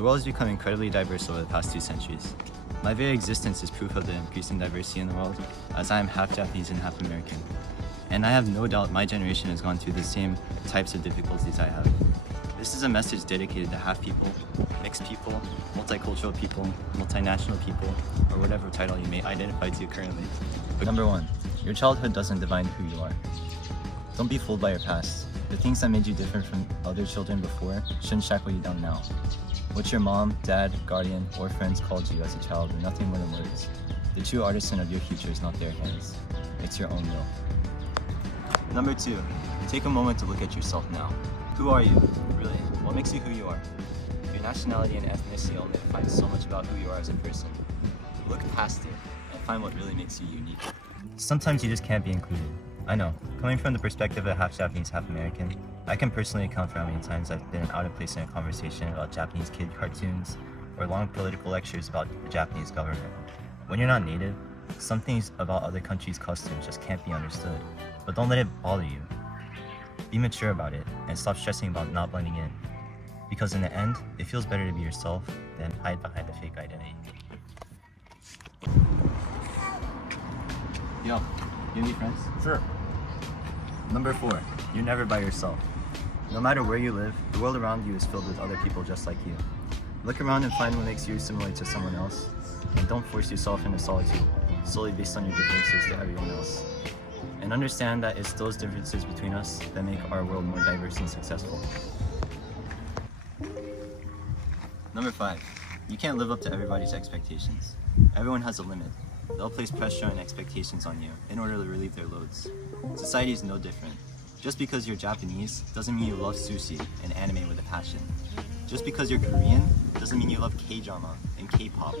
The world has become incredibly diverse over the past 2 centuries. My very existence is proof of the increasing diversity in the world, as I am half Japanese and half American. And I have no doubt my generation has gone through the same types of difficulties I have. This is a message dedicated to half people, mixed people, multicultural people, multinational people, or whatever title you may identify to currently. But number 1, your childhood doesn't define who you are. Don't be fooled by your past. The things that made you different from other children before shouldn't shackle you down now. What your mom, dad, guardian, or friends called you as a child were nothing more than words. The true artisan of your future is not their hands. It's your own will. Number 2, take a moment to look at yourself now. Who are you, really? What makes you who you are? Your nationality and ethnicity only define so much about who you are as a person. Look past it and find what really makes you unique. Sometimes you just can't be included. I know, coming from the perspective of half Japanese, half American, I can personally account for how many times I've been out of place in a conversation about Japanese kid cartoons or long political lectures about the Japanese government. When you're not native, some things about other countries' customs just can't be understood, but don't let it bother you. Be mature about it and stop stressing about not blending in, because in the end, it feels better to be yourself than hide behind a fake identity. Yo, you need friends? Sure. Number 4, you're never by yourself. No matter where you live, the world around you is filled with other people just like you. Look around and find what makes you similar to someone else, and don't force yourself into solitude solely based on your differences to everyone else. And understand that it's those differences between us that make our world more diverse and successful. Number 5, you can't live up to everybody's expectations. Everyone has a limit. They'll place pressure and expectations on you in order to relieve their loads. Society is no different. Just because you're Japanese doesn't mean you love sushi and anime with a passion. Just because you're Korean doesn't mean you love K-drama and K-pop,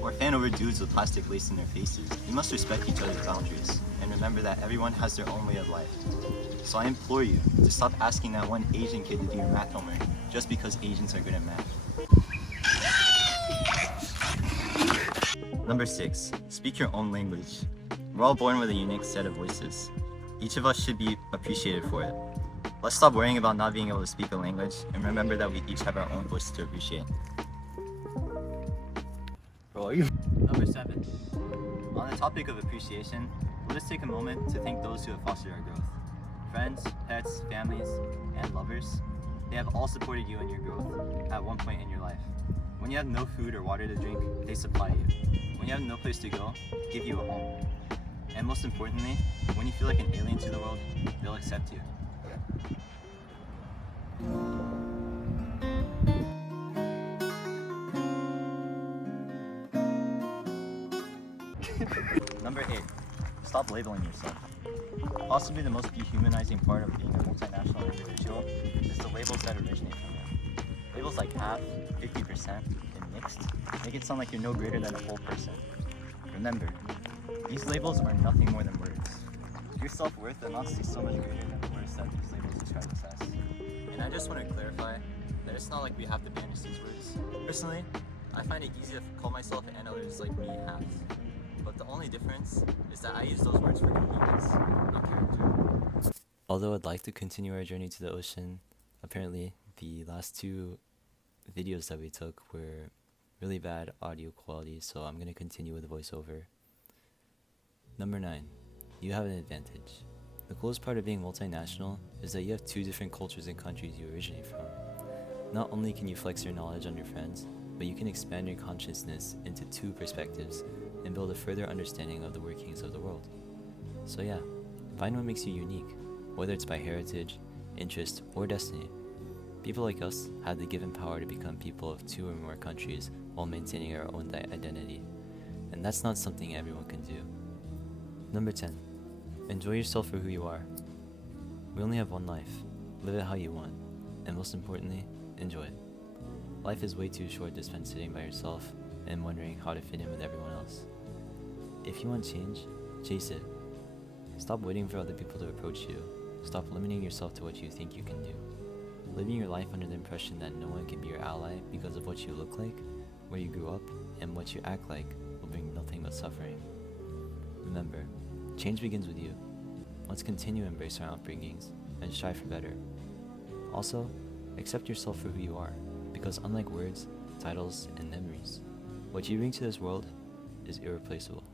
or fan over dudes with plastic lace in their faces. You must respect each other's boundaries and remember that everyone has their own way of life. So I implore you to stop asking that one Asian kid to do your math homework just because Asians are good at math. Number 6, speak your own language. We're all born with a unique set of voices. Each of us should be appreciated for it. Let's stop worrying about not being able to speak a language and remember that we each have our own voice to appreciate. Number 7, on the topic of appreciation, let us take a moment to thank those who have fostered our growth. Friends, pets, families, and lovers, they have all supported you in your growth at one point in your life. When you have no food or water to drink, they supply you. When you have no place to go, give you a home. And most importantly, when you feel like an alien to the world, they'll accept you. Number 8, stop labeling yourself. Possibly the most dehumanizing part of being a multinational individual is the labels that originate from you. Labels like half, 50%, and mixed make it sound like you're no greater than a whole person. Remember, these labels are nothing more than words. Your self-worth amounts to so much greater than the words that these labels describe us as. And I just want to clarify that it's not like we have to banish these words. Personally, I find it easy to call myself and others like me halves. But the only difference is that I use those words for convenience, not character. Although I'd like to continue our journey to the ocean, apparently the last 2 videos that we took were really bad audio quality, so I'm going to continue with voiceover. Number 9, you have an advantage. The coolest part of being multinational is that you have 2 different cultures and countries you originate from. Not only can you flex your knowledge on your friends, but you can expand your consciousness into 2 perspectives and build a further understanding of the workings of the world. So yeah, find what makes you unique, whether it's by heritage, interest, or destiny. People like us had the given power to become people of 2 or more countries while maintaining our own identity, and that's not something everyone can do. Number 10, enjoy yourself for who you are. We only have one life. Live it how you want, and most importantly, enjoy it. Life is way too short to spend sitting by yourself and wondering how to fit in with everyone else. If you want change, chase it. Stop waiting for other people to approach you. Stop limiting yourself to what you think you can do. Living your life under the impression that no one can be your ally because of what you look like, where you grew up, and what you act like will bring nothing but suffering. Remember, change begins with you. Let's continue to embrace our upbringings and strive for better. Also, accept yourself for who you are, because unlike words, titles, and memories. What you bring to this world is irreplaceable.